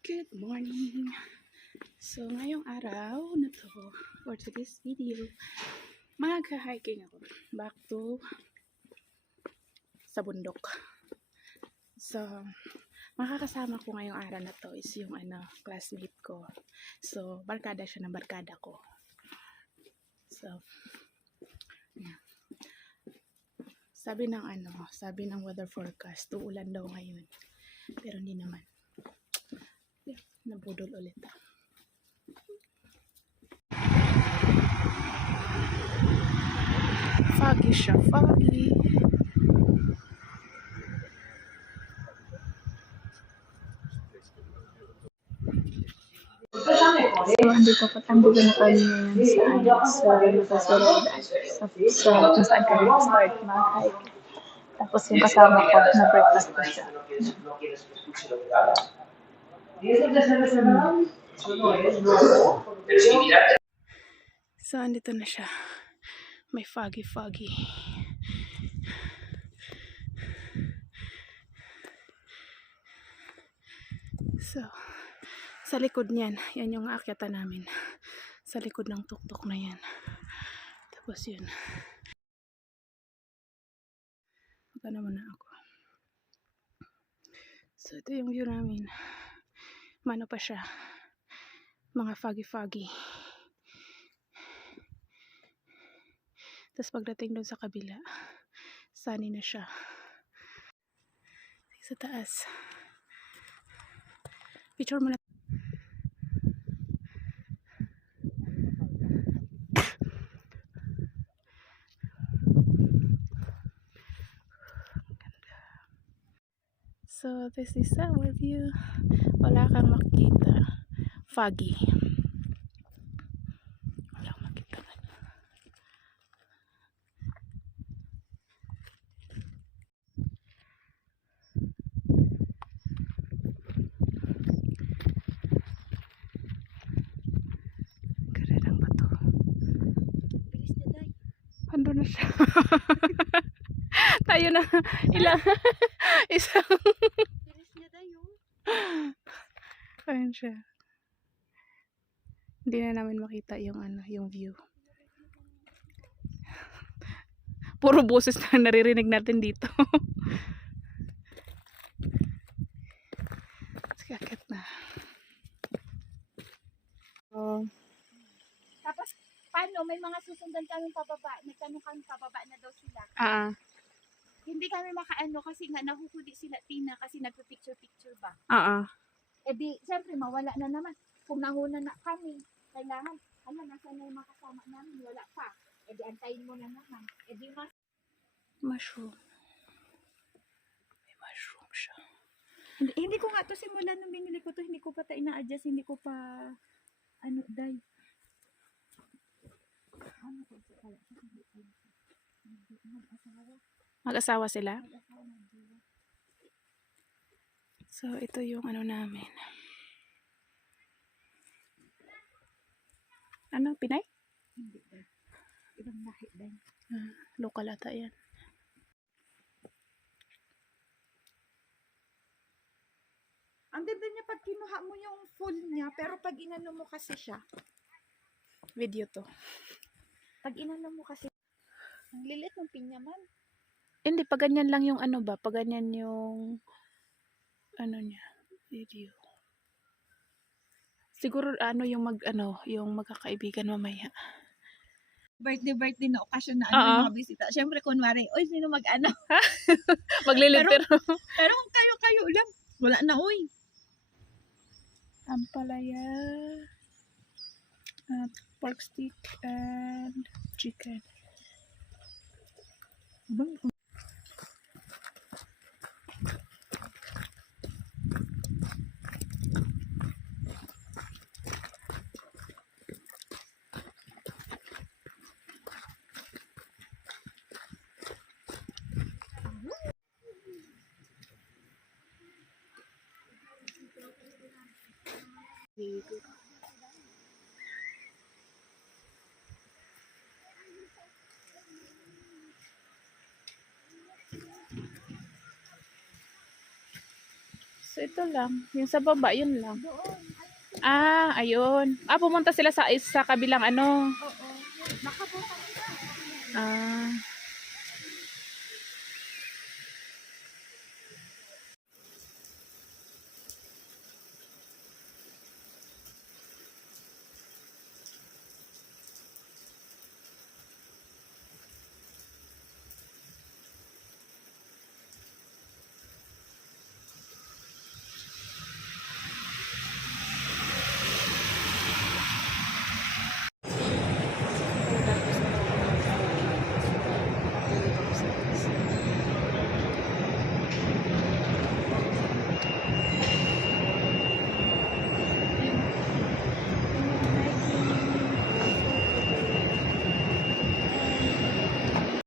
Good morning! So, ngayong araw na to, for today's video, magha-hiking ako back to sa bundok. So, makakasama ko ngayong araw na to is yung classmate ko. So, barkada siya ng barkada ko. So, yeah. Sabi ng weather forecast, uulan daw ngayon. Pero hindi naman. Nabudol ulit. Foggy siya, foggy. So, hindi ko patambugan na kami ngayon sa kung saan kami start mag-hike. Tapos yung kasama ko, na-breakfast ko siya. So, andito na siya. May foggy. So, sa likod niyan, yan yung aakyatan namin. Sa likod ng tuktok na yan. Tapos yun. Magana muna ako. So, ito yung view namin. Mano pa siya. Mga foggy. Tapos pagdating doon sa kabila, sunny na siya. Sa taas. Picture mo na. So, this is our view. Wala kang makikita. Foggy. Wala kang makita. Karirang bato. Ando na siya. Tayo na. Ilang. Isang. Ayun siya. Hindi na namin makita yung yung view. Puro boses na naririnig natin dito. Sige, akit na. Tapos, paano? May mga susundan kami pababa. Nagtanong kami pababa na daw sila. Hindi kami makaano kasi nga nahuhuli sila, Tina, kasi nagpipicture-picture ba. Eh di, siyempre, mawala na naman. Kung nahuna na kami, kailangan, nasa na yung mga kasama namin, wala pa. Eh di, antayin mo na naman. Eh di, Mushroom. May mushroom siya. Hindi ko nga to simula nung binili ko to, hindi ko pa ina-adjust, hindi ko pa, dahil. Mag-asawa sila? So, ito yung namin. Pinay? Hindi. Ibang lahi din. Local ata yan. Ang ganda niya pag kinuha mo yung full niya, pero pag inano mo kasi siya. Video to. Pag inano mo kasi, ang lilit ng pinyaman. Hindi, pag ganyan lang yung pag ganyan yung niya, video. Siguro yung yung magkakaibigan mamaya. Birthday na okasyon na yung mga bisita. Siyempre, kunwari, oy, sino mag-ano? Maglilid pero kung kayo lang, wala na, oy. Ampalaya, pork stick, and chicken. So ito dito lang. Yung sa baba, yun lang. Doon. Ah, ayun. Ah, pumunta sila sa kabilang ano. Oo. Nakabuka na. Ah.